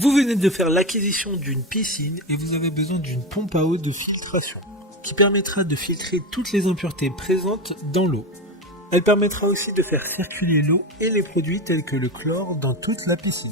Vous venez de faire l'acquisition d'une piscine et vous avez besoin d'une pompe à eau de filtration qui permettra de filtrer toutes les impuretés présentes dans l'eau. Elle permettra aussi de faire circuler l'eau et les produits tels que le chlore dans toute la piscine.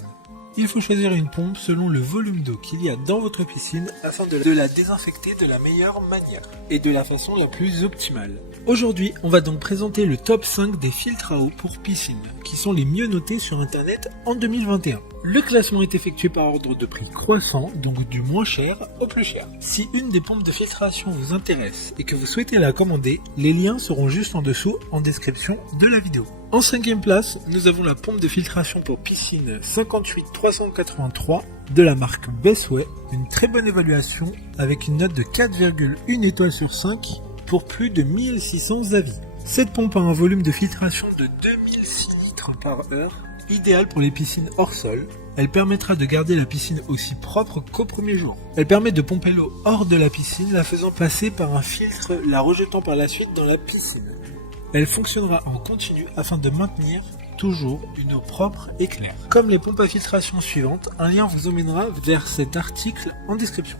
Il faut choisir une pompe selon le volume d'eau qu'il y a dans votre piscine afin de la désinfecter de la meilleure manière et de la façon la plus optimale. Aujourd'hui, on va donc présenter le top 5 des filtres à eau pour piscine, qui sont les mieux notés sur internet en 2021. Le classement est effectué par ordre de prix croissant, donc du moins cher au plus cher. Si une des pompes de filtration vous intéresse et que vous souhaitez la commander, les liens seront juste en dessous en description de la vidéo. En 5e place, nous avons la pompe de filtration pour piscine 58383 de la marque Bestway, une très bonne évaluation avec une note de 4,1 étoiles sur 5 pour plus de 1600 avis. Cette pompe a un volume de filtration de 2006 litres par heure, idéal pour les piscines hors sol. Elle permettra de garder la piscine aussi propre qu'au premier jour. Elle permet de pomper l'eau hors de la piscine, la faisant passer par un filtre, la rejetant par la suite dans la piscine. Elle fonctionnera en continu afin de maintenir toujours une eau propre et claire. Comme les pompes à filtration suivantes, un lien vous emmènera vers cet article en description.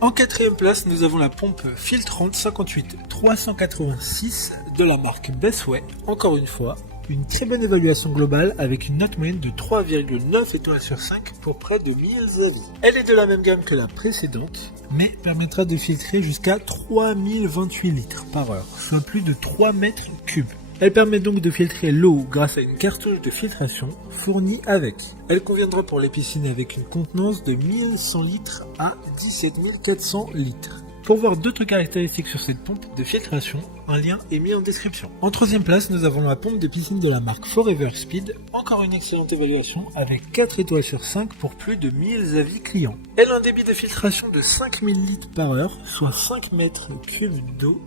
En 4e place, nous avons la pompe filtrante 58386 de la marque Bestway. Encore une fois, une très bonne évaluation globale avec une note moyenne de 3,9 étoiles sur 5 pour près de 1000 avis. Elle est de la même gamme que la précédente, mais permettra de filtrer jusqu'à 3028 litres par heure, soit plus de 3 mètres cubes. Elle permet donc de filtrer l'eau grâce à une cartouche de filtration fournie avec. Elle conviendra pour les piscines avec une contenance de 1100 litres à 17 400 litres. Pour voir d'autres caractéristiques sur cette pompe de filtration, un lien est mis en description. En 3e place, nous avons la pompe de piscine de la marque Forever Speed, encore une excellente évaluation avec 4 étoiles sur 5 pour plus de 1000 avis clients. Elle a un débit de filtration de 5000 litres par heure, soit 5 mètres cubes d'eau.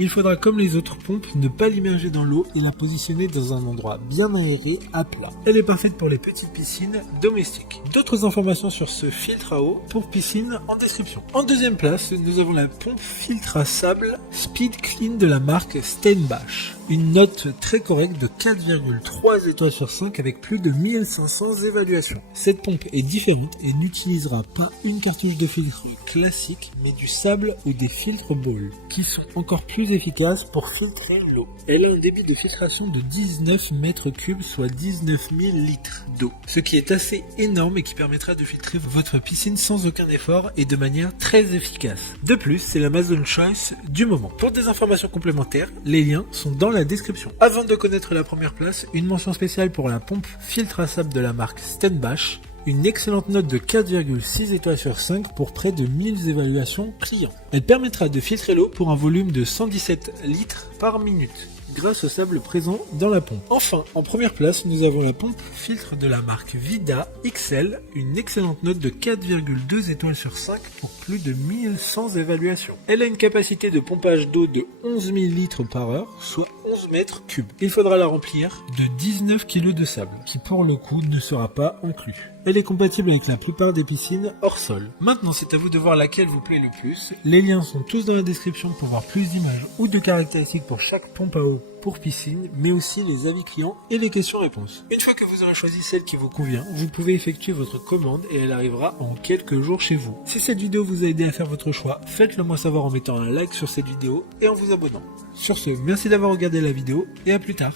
Il faudra, comme les autres pompes, ne pas l'immerger dans l'eau et la positionner dans un endroit bien aéré à plat. Elle est parfaite pour les petites piscines domestiques. D'autres informations sur ce filtre à eau pour piscine en description. En 2e place, nous avons la pompe filtre à sable Speed Clean de la marque Steinbach. Une note très correcte de 4,3 étoiles sur 5 avec plus de 1500 évaluations. Cette pompe est différente et n'utilisera pas une cartouche de filtre classique, mais du sable ou des filtres ball, qui sont encore plus efficaces pour filtrer l'eau. Elle a un débit de filtration de 19 mètres cubes, soit 19 000 litres d'eau, ce qui est assez énorme et qui permettra de filtrer votre piscine sans aucun effort et de manière très efficace. De plus, c'est l'Amazon Choice du moment. Pour des informations complémentaires, les liens sont dans la description. Avant de connaître la première place, une mention spéciale pour la pompe filtre à sable de la marque Steinbach. Une excellente note de 4,6 étoiles sur 5 pour près de 1000 évaluations clients. Elle permettra de filtrer l'eau pour un volume de 117 litres par minute, grâce au sable présent dans la pompe. Enfin, en première place, nous avons la pompe filtre de la marque Vida XL, une excellente note de 4,2 étoiles sur 5 pour plus de 1100 évaluations. Elle a une capacité de pompage d'eau de 11 000 litres par heure, soit 11 mètres cubes. Il faudra la remplir de 19 kg de sable, qui pour le coup ne sera pas inclus. Elle est compatible avec la plupart des piscines hors sol. Maintenant, c'est à vous de voir laquelle vous plaît le plus. Les liens sont tous dans la description pour voir plus d'images ou de caractéristiques pour chaque pompe à eau pour piscine, mais aussi les avis clients et les questions-réponses. Une fois que vous aurez choisi celle qui vous convient, vous pouvez effectuer votre commande et elle arrivera en quelques jours chez vous. Si cette vidéo vous a aidé à faire votre choix, faites-le moi savoir en mettant un like sur cette vidéo et en vous abonnant. Sur ce, merci d'avoir regardé la vidéo et à plus tard.